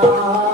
Oh.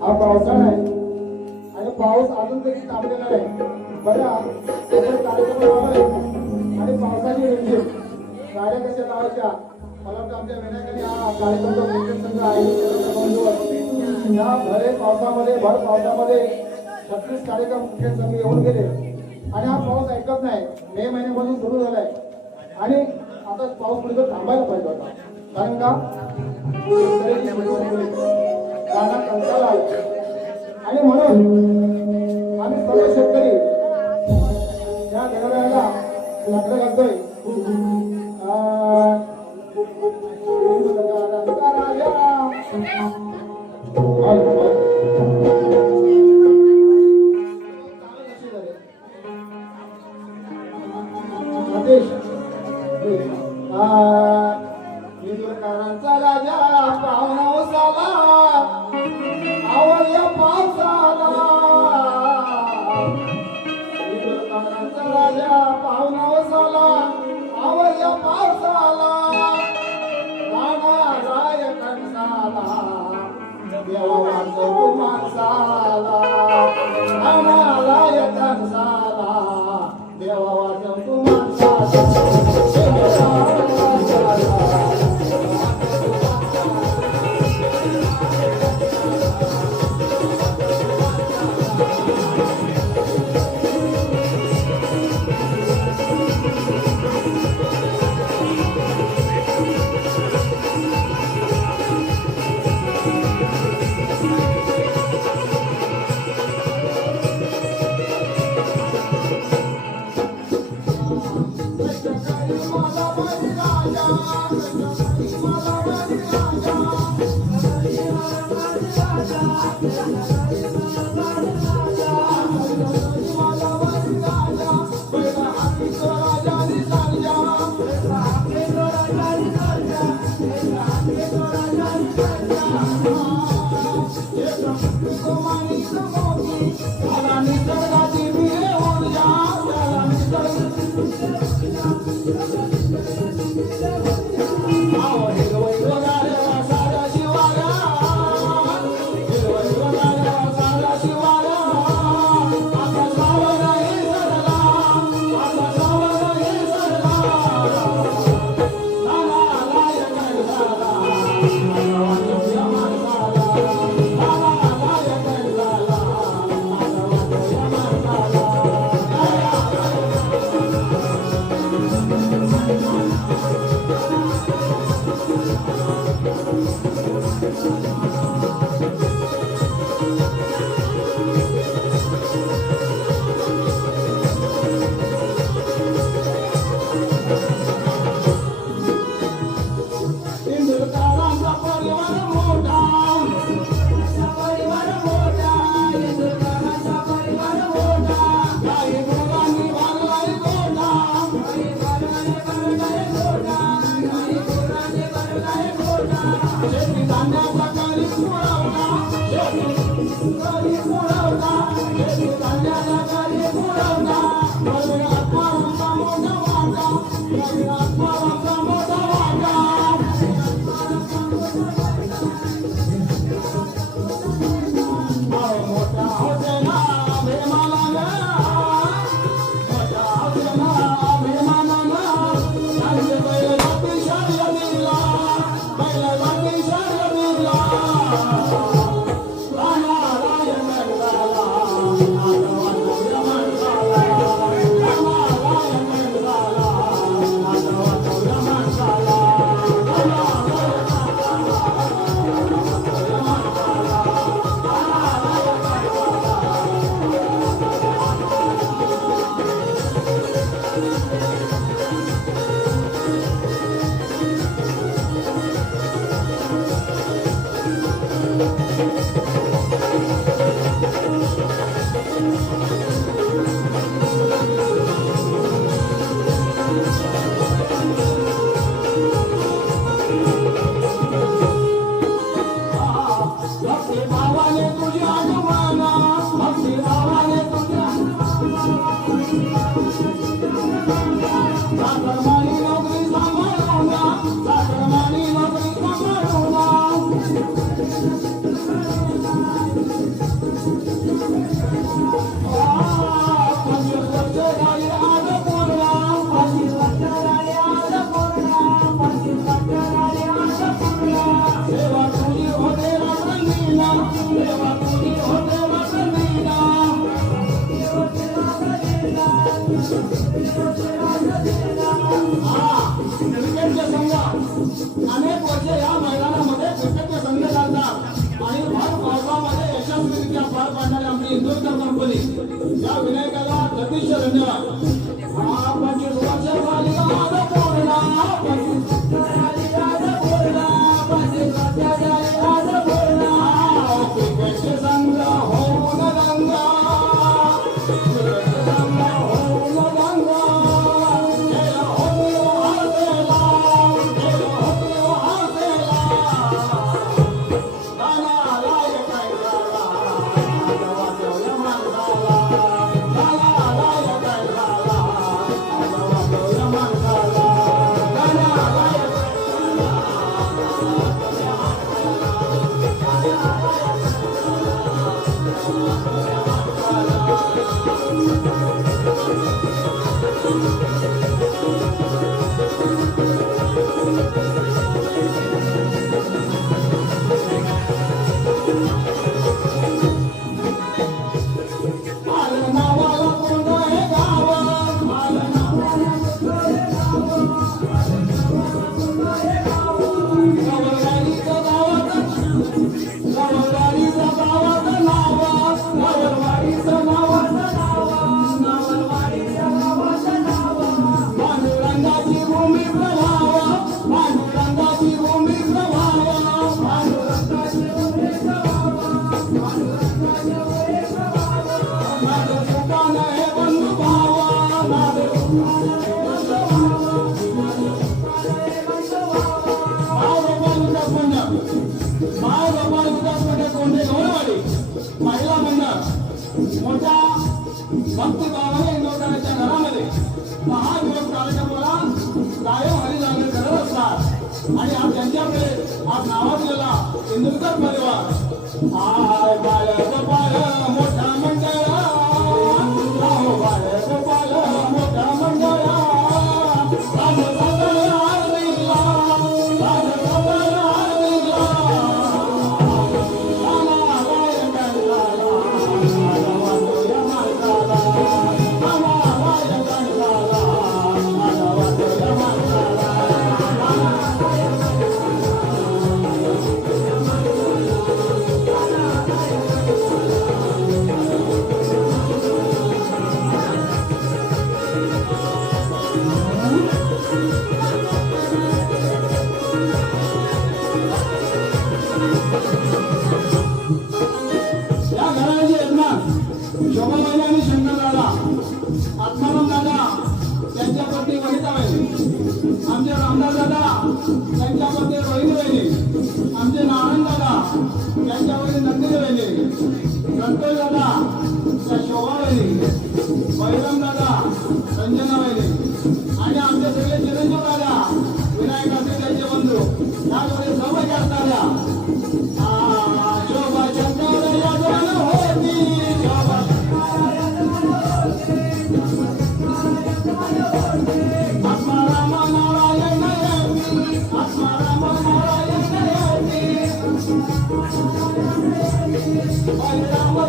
हा पावसाळा आहे. आणि पाऊस अजून तरी थांबलेला आहे. बघा आपण कार्यक्रम लावलाय आणि पावसाची रिमझिम गाड्या कशा लावायच्या? मला वाटतं आमच्या विनायकाने हा कार्यक्रमचा मुख्य संघ आहे. या भरे पावसामध्ये भर पावसामध्ये छत्तीस कार्यक्रम मुख्य संघ येऊन गेले. आणि हा पाऊस ऐकत नाही. मे महिन्यापासून सुरू झालाय. आणि आता पाऊस पुढे थांबायला पाहिजे होता. कारण का? त्यांना शेती कंटाळा आला आणि म्हणून आम्ही सर्व शेतकरी या गणरायाला लग्न घालतोय आ, हिंदुस्थानाचा राजा. राजा पाहुणा वसाला आवडल्या पावसाला राणा राय कणसाला देवाचा वाचो माणसाला Thank you. या विनायकाला अतिशय you. मोठ्या भक्त गावाला इंदोरकरांच्या घरामध्ये महान दिवस कार्यक्रमाला कायम हरिजागर करत असतात. आणि आज त्यांच्याकडे आज नावाजलेला इंदुरकर परिवार हा आमचे रामदास दादा त्यांच्यामध्ये रोहित वहिने आमचे नारायण दादा त्यांच्यामध्ये नंदिनी वहिने संतोष दादा त्या शोभा वहिने बैराम दादा संजना वहिने आणि आमचे सगळे चिरंजीव दादा विनायक कासे त्यांचे बंधू. त्यामध्ये सर्व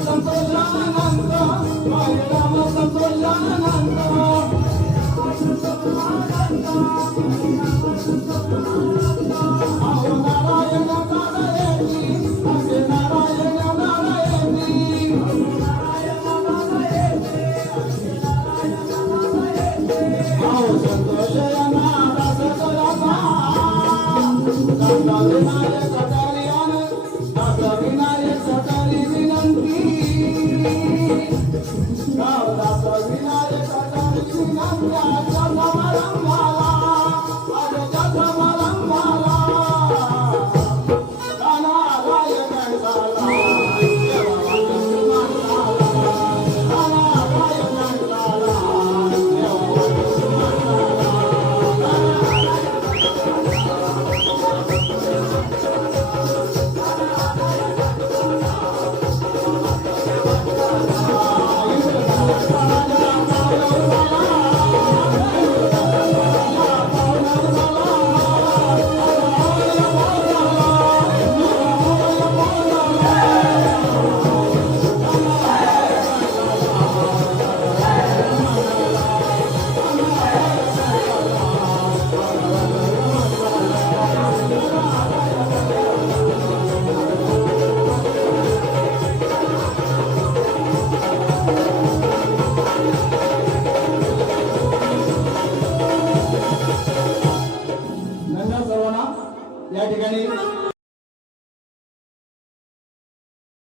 Thank you.